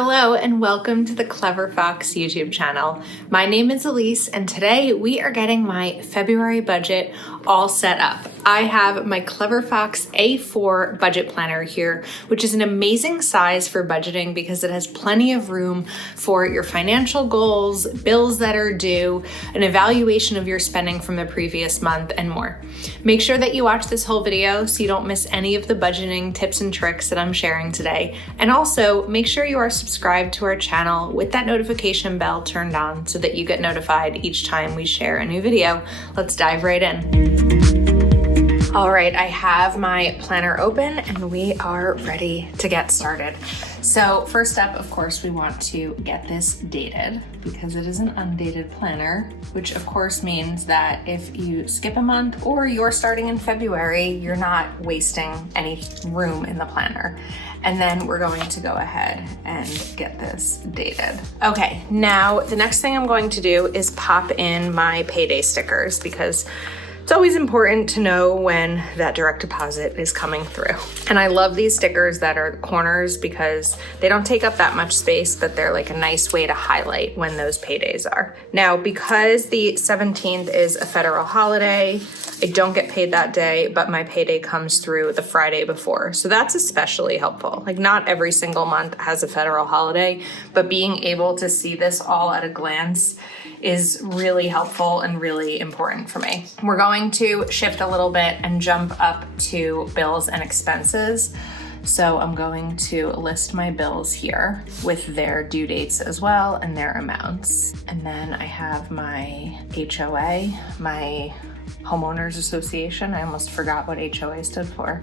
Hello and welcome to the Clever Fox YouTube channel. My name is Ilysse and today we are getting my February budget all set up. I have my Clever Fox A4 budget planner here, which is an amazing size for budgeting because it has plenty of room for your financial goals, bills that are due, an evaluation of your spending from the previous month, and more. Make sure that you watch this whole video so you don't miss any of the budgeting tips and tricks that I'm sharing today. And also make sure you are subscribed to our channel with that notification bell turned on so that you get notified each time we share a new video. Let's dive right in. All right, I have my planner open and we are ready to get started. So first up, of course, we want to get this dated because it is an undated planner, which of course means that if you skip a month or you're starting in February, you're not wasting any room in the planner. And then we're going to go ahead and get this dated. Okay, now the next thing I'm going to do is pop in my payday stickers because it's always important to know when that direct deposit is coming through. And I love these stickers that are corners because they don't take up that much space, but they're like a nice way to highlight when those paydays are. Now, because the 17th is a federal holiday, I don't get paid that day, but my payday comes through the Friday before. So that's especially helpful. Like not every single month has a federal holiday, but being able to see this all at a glance is really helpful and really important for me. We're going to shift a little bit and jump up to bills and expenses. So I'm going to list my bills here with their due dates as well and their amounts. And then I have my HOA, my homeowners association. I almost forgot what HOA stood for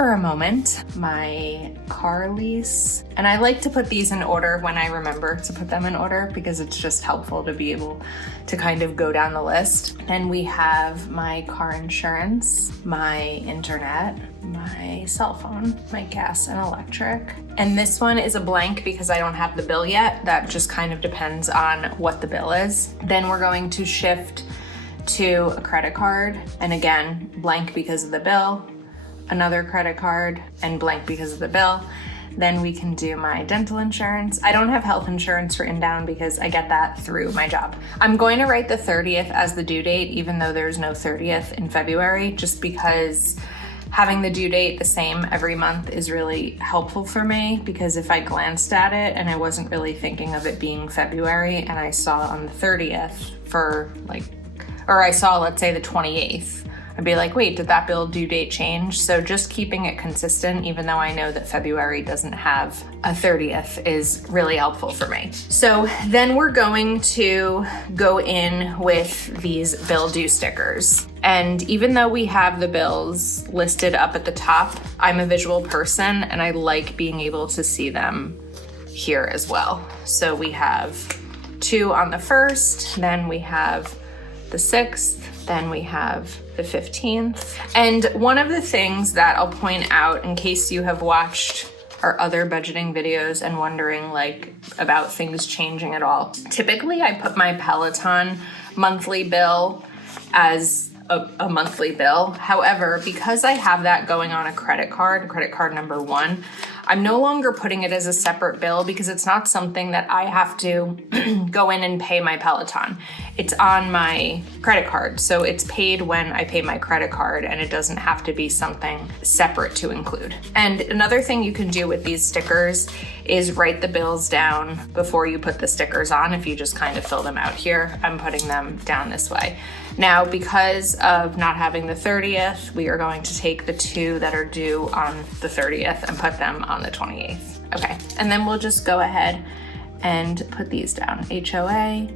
a moment. My car lease. And I like to put these in order when I remember to put them in order because it's just helpful to be able to kind of go down the list. And we have my car insurance, my internet, my cell phone, my gas and electric. And this one is a blank because I don't have the bill yet. That just kind of depends on what the bill is. Then we're going to shift to a credit card. And again, blank because of the bill, another credit card, and blank because of the bill. Then we can do my dental insurance. I don't have health insurance written down because I get that through my job. I'm going to write the 30th as the due date, even though there's no 30th in February, just because having the due date the same every month is really helpful for me, because if I glanced at it and I wasn't really thinking of it being February and I saw on the 30th or I saw, let's say, the 28th, I'd be like, wait, did that bill due date change? So just keeping it consistent, even though I know that February doesn't have a 30th, is really helpful for me. So then we're going to go in with these bill due stickers. And even though we have the bills listed up at the top, I'm a visual person and I like being able to see them here as well. So we have 2 on the 1st, then we have the 6th, then we have the 15th. And one of the things that I'll point out in case you have watched our other budgeting videos and wondering about things changing at all, typically I put my Peloton monthly bill as a monthly bill. However, because I have that going on a credit card number 1, I'm no longer putting it as a separate bill because it's not something that I have to go in and pay my Peloton. It's on my credit card, so it's paid when I pay my credit card and it doesn't have to be something separate to include. And another thing you can do with these stickers is write the bills down before you put the stickers on. If you just kind of fill them out here, I'm putting them down this way. Now, because of not having the 30th, we are going to take the 2 that are due on the 30th and put them on the 28th. Okay, and then we'll just go ahead and put these down. HOA,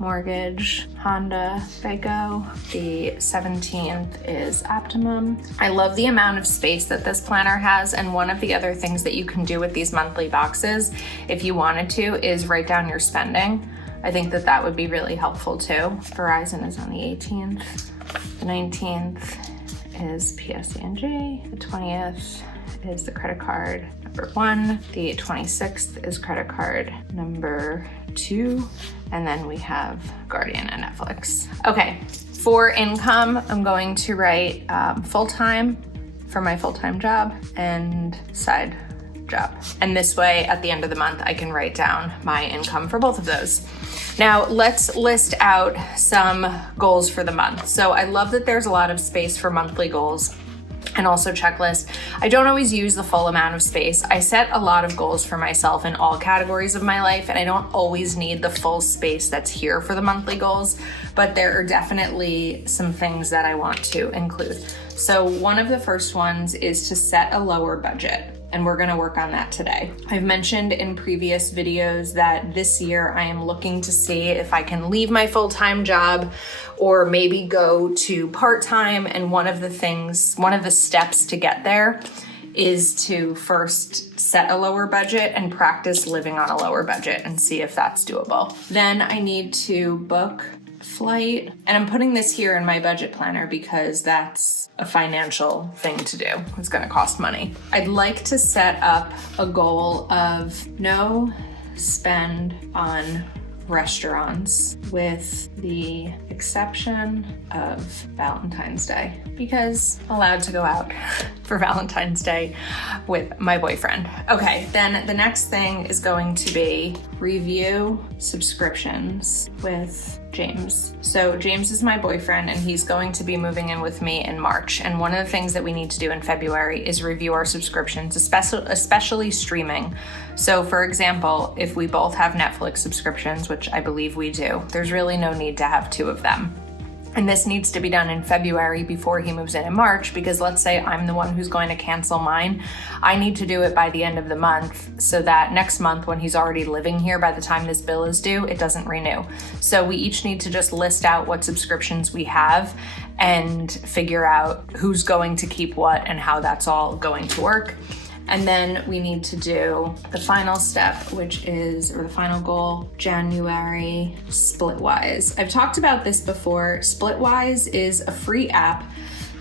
mortgage, Honda, Geico. The 17th is Optimum. I love the amount of space that this planner has, and one of the other things that you can do with these monthly boxes, if you wanted to, is write down your spending. I think that would be really helpful too. Verizon is on the 18th. The 19th is PSE&G. The 20th is the credit card number 1. The 26th is credit card number 2. And then we have Guardian and Netflix. Okay, for income, I'm going to write full-time for my full-time job and side job. And this way, at the end of the month, I can write down my income for both of those. Now, let's list out some goals for the month. So I love that there's a lot of space for monthly goals and also checklists. I don't always use the full amount of space. I set a lot of goals for myself in all categories of my life, and I don't always need the full space that's here for the monthly goals, but there are definitely some things that I want to include. So one of the first ones is to set a lower budget, and we're gonna work on that today. I've mentioned in previous videos that this year I am looking to see if I can leave my full-time job or maybe go to part-time, and one of the steps to get there is to first set a lower budget and practice living on a lower budget and see if that's doable. Then I need to book flight, and I'm putting this here in my budget planner because that's a financial thing to do. It's gonna cost money. I'd like to set up a goal of no spend on restaurants with the exception of Valentine's Day, because I'm allowed to go out for Valentine's Day with my boyfriend. Okay, then the next thing is going to be review subscriptions with James. So James is my boyfriend, and he's going to be moving in with me in March. And one of the things that we need to do in February is review our subscriptions, especially streaming. So for example, if we both have Netflix subscriptions, which I believe we do, there's really no need to have two of them. And this needs to be done in February before he moves in March, because let's say I'm the one who's going to cancel mine. I need to do it by the end of the month so that next month, when he's already living here, by the time this bill is due, it doesn't renew. So we each need to just list out what subscriptions we have and figure out who's going to keep what and how that's all going to work. And then we need to do the final step, which is, or the final goal, January Splitwise. I've talked about this before. Splitwise is a free app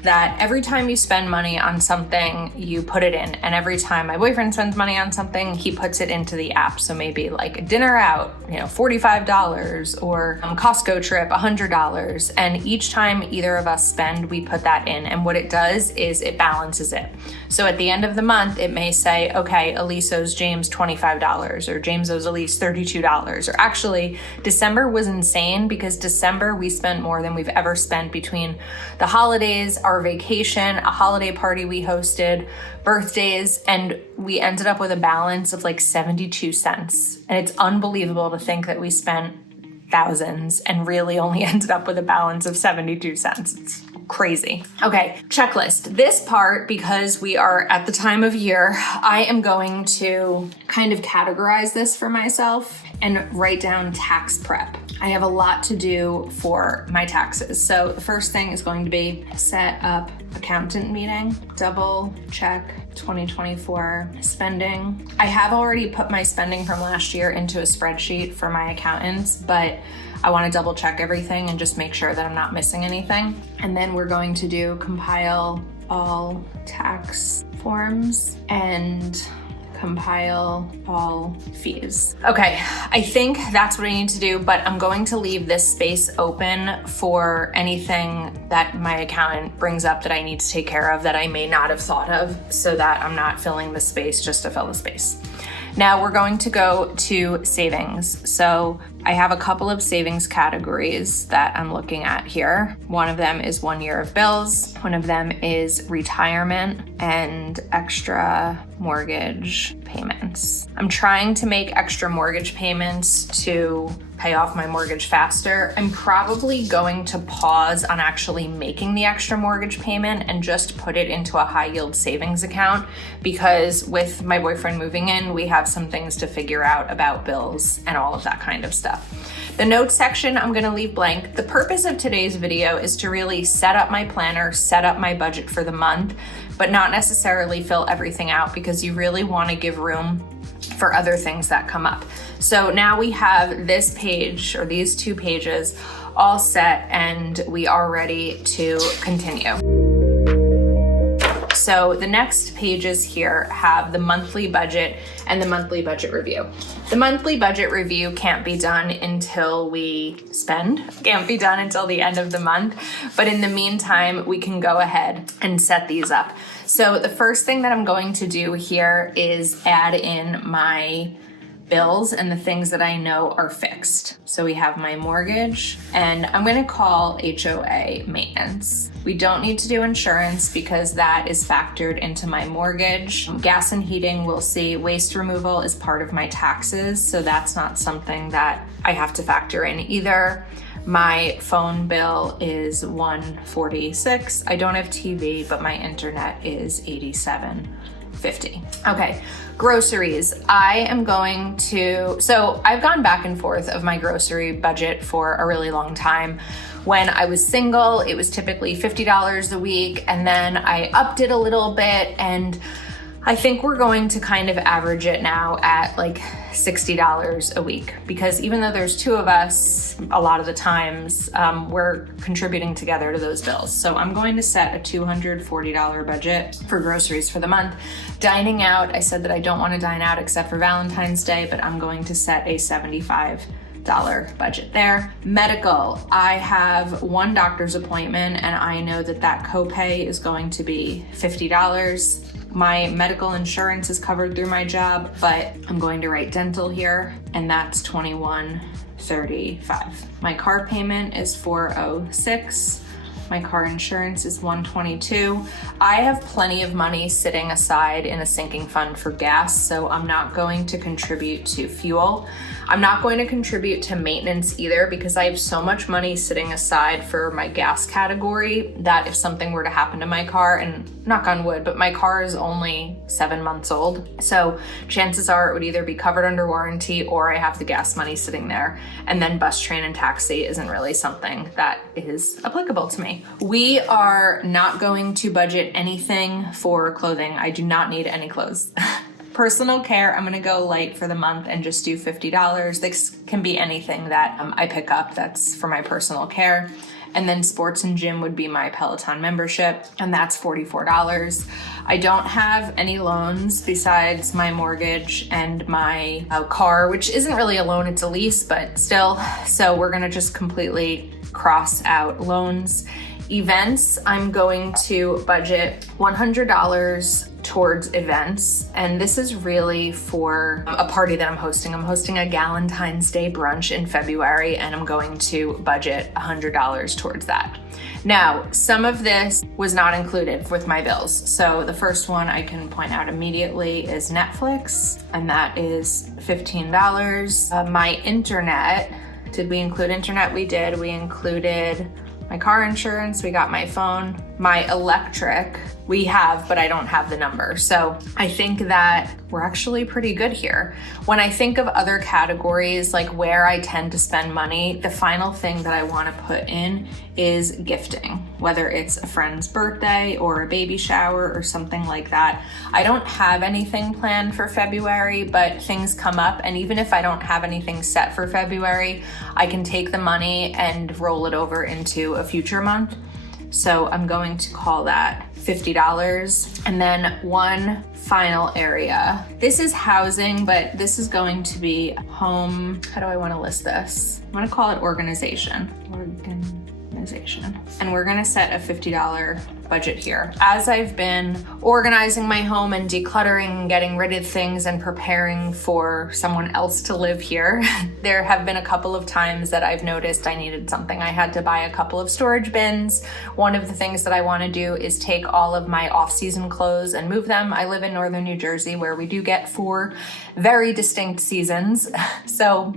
that every time you spend money on something, you put it in. And every time my boyfriend spends money on something, he puts it into the app. So maybe like a dinner out, $45, or a Costco trip, $100. And each time either of us spend, we put that in. And what it does is it balances it. So at the end of the month, it may say, okay, Ilysse owes James $25, or James owes Ilysse $32. Or actually, December was insane because December we spent more than we've ever spent between the holidays, our vacation, a holiday party we hosted, birthdays, and we ended up with a balance of like 72 cents. And it's unbelievable to think that we spent thousands and really only ended up with a balance of 72 cents. It's crazy. Okay, checklist. This part, because we are at the time of year, I am going to kind of categorize this for myself and write down tax prep. I have a lot to do for my taxes. So the first thing is going to be set up accountant meeting, double check 2024 spending. I have already put my spending from last year into a spreadsheet for my accountants, but I want to double check everything and just make sure that I'm not missing anything. And then we're going to do compile all tax forms and compile all fees. Okay, I think that's what I need to do, but I'm going to leave this space open for anything that my accountant brings up that I need to take care of that I may not have thought of, so that I'm not filling the space just to fill the space. Now we're going to go to savings. So I have a couple of savings categories that I'm looking at here. One of them is 1 year of bills. One of them is retirement and extra mortgage payments. I'm trying to make extra mortgage payments to pay off my mortgage faster. I'm probably going to pause on actually making the extra mortgage payment and just put it into a high yield savings account, because with my boyfriend moving in, we have some things to figure out about bills and all of that kind of stuff. The notes section, I'm gonna leave blank. The purpose of today's video is to really set up my planner, set up my budget for the month, but not necessarily fill everything out, because you really wanna give room for other things that come up. So now we have this page, or these 2 pages, all set, and we are ready to continue. So the next pages here have the monthly budget and the monthly budget review. The monthly budget review can't be done until we spend, can't be done until the end of the month. But in the meantime, we can go ahead and set these up. So the first thing that I'm going to do here is add in my bills and the things that I know are fixed. So we have my mortgage, and I'm going to call HOA maintenance. We don't need to do insurance because that is factored into my mortgage. Gas and heating, we'll see. Waste removal is part of my taxes, so that's not something that I have to factor in either. My phone bill is $146. I don't have TV, but my internet is $87.50. Okay, groceries. I am going to, so I've gone back and forth of my grocery budget for a really long time. When I was single, it was typically $50 a week, and then I upped it a little bit, and I think we're going to kind of average it now at like $60 a week, because even though there's two of us, a lot of the times we're contributing together to those bills. So I'm going to set a $240 budget for groceries for the month. Dining out, I said that I don't want to dine out except for Valentine's Day, but I'm going to set a $75 budget there. Medical, I have one doctor's appointment, and I know that that copay is going to be $50. My medical insurance is covered through my job, but I'm going to write dental here, and that's $21.35. My car payment is $406. My car insurance is $122. I have plenty of money sitting aside in a sinking fund for gas, so I'm not going to contribute to fuel. I'm not going to contribute to maintenance either, because I have so much money sitting aside for my gas category that if something were to happen to my car, and knock on wood, but my car is only 7 months old, so chances are it would either be covered under warranty or I have the gas money sitting there. And then bus, train, and taxi isn't really something that is applicable to me. We are not going to budget anything for clothing. I do not need any clothes. Personal care, I'm gonna go light for the month and just do $50. This can be anything that I pick up that's for my personal care. And then sports and gym would be my Peloton membership, and that's $44. I don't have any loans besides my mortgage and my car, which isn't really a loan, it's a lease, but still. So we're gonna just completely cross out loans. Events, I'm going to budget $100 towards events, and this is really for a party that I'm hosting. I'm hosting a Galentine's Day brunch in February, and I'm going to budget $100 towards that. Now, some of this was not included with my bills. So the first one I can point out immediately is Netflix, and that is $15. My internet, did we include internet? We did. We included my car insurance, we got my phone, my electric, we have, but I don't have the number. So I think that we're actually pretty good here. When I think of other categories, like where I tend to spend money, the final thing that I want to put in is gifting, whether it's a friend's birthday or a baby shower or something like that. I don't have anything planned for February, but things come up. And even if I don't have anything set for February, I can take the money and roll it over into a future month. So I'm going to call that $50. And then one final area. This is housing, but this is going to be home. How do I want to list this? I'm going to call it organization. And we're going to set a $50 budget here. As I've been organizing my home and decluttering and getting rid of things and preparing for someone else to live here, there have been a couple of times that I've noticed I needed something. I had to buy a couple of storage bins. One of the things that I want to do is take all of my off-season clothes and move them. I live in northern New Jersey, where we do get 4 very distinct seasons. So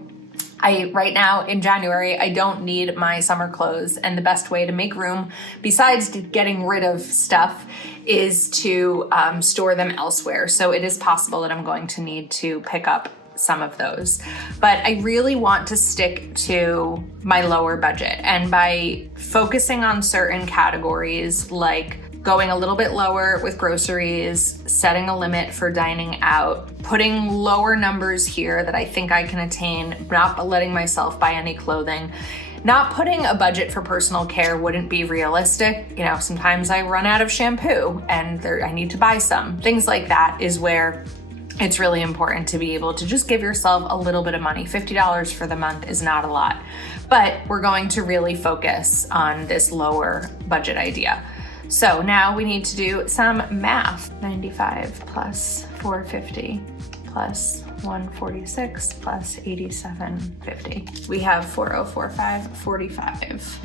right now in January, I don't need my summer clothes, and the best way to make room, besides getting rid of stuff, is to store them elsewhere. So it is possible that I'm going to need to pick up some of those. But I really want to stick to my lower budget, and by focusing on certain categories, like going a little bit lower with groceries, setting a limit for dining out, putting lower numbers here that I think I can attain, not letting myself buy any clothing, Not putting a budget for personal care wouldn't be realistic. You know, sometimes I run out of shampoo and I need to buy some. Things like that is where it's really important to be able to just give yourself a little bit of money. $50 for the month is not a lot, but we're going to really focus on this lower budget idea. So now we need to do some math. 95 plus 450 plus 146 plus 8750. We have 404545.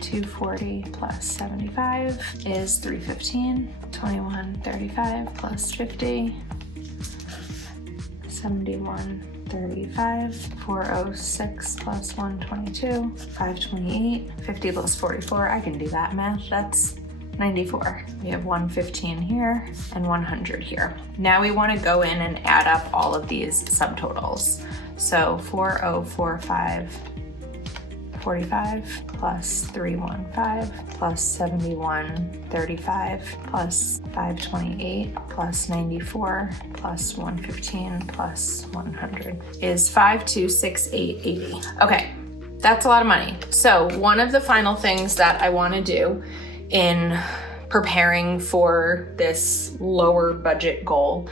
240 plus 75 is 315. 2135 plus 50. 7135. 406 plus 122. 528. 50 plus 44. I can do that math. That's 94. We have 115 here and 100 here. Now we want to go in and add up all of these subtotals. So 4045 plus 315 plus 7135 plus 528 plus 94 plus 115 plus 100 is 526880. Okay, that's a lot of money. So one of the final things that I want to do in preparing for this lower budget goal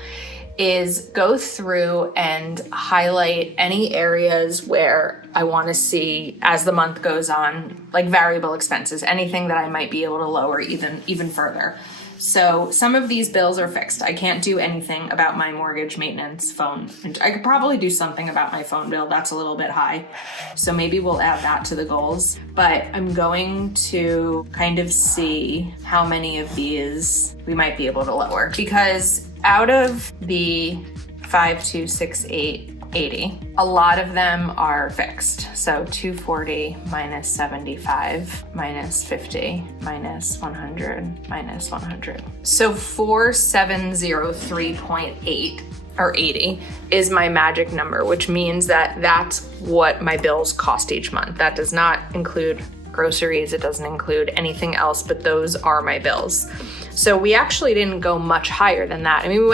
is go through and highlight any areas where I want to see as the month goes on, like variable expenses, anything that I might be able to lower even further. So some of these bills are fixed. I can't do anything about my mortgage, maintenance, phone. I could probably do something about my phone bill. That's a little bit high. So maybe we'll add that to the goals. But I'm going to kind of see how many of these we might be able to lower, because out of the 526880, a lot of them are fixed. So 240 minus 75 minus 50 minus 100 minus 100. So 4703.8 or 80 is my magic number, which means that that's what my bills cost each month. That does not include groceries. It doesn't include anything else, but those are my bills. So we actually didn't go much higher than that. I mean,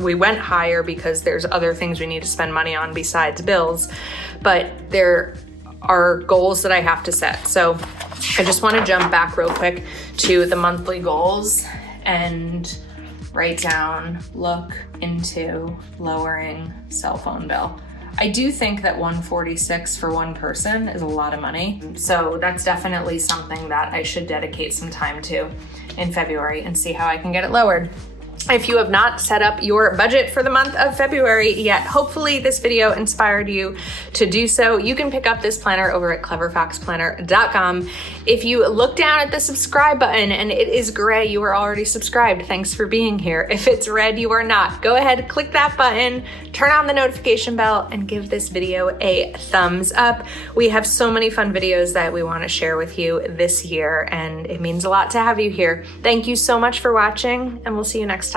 we went higher because there's other things we need to spend money on besides bills, but there are goals that I have to set. So I just want to jump back real quick to the monthly goals and write down, look into lowering cell phone bill. I do think that 146 for one person is a lot of money. So that's definitely something that I should dedicate some time to in February and see how I can get it lowered. If you have not set up your budget for the month of February yet, hopefully this video inspired you to do so. You can pick up this planner over at cleverfoxplanner.com. If you look down at the subscribe button and it is gray, you are already subscribed. Thanks for being here. If it's red, you are not. Go ahead, click that button, turn on the notification bell, and give this video a thumbs up. We have so many fun videos that we want to share with you this year, and it means a lot to have you here. Thank you so much for watching, and we'll see you next time.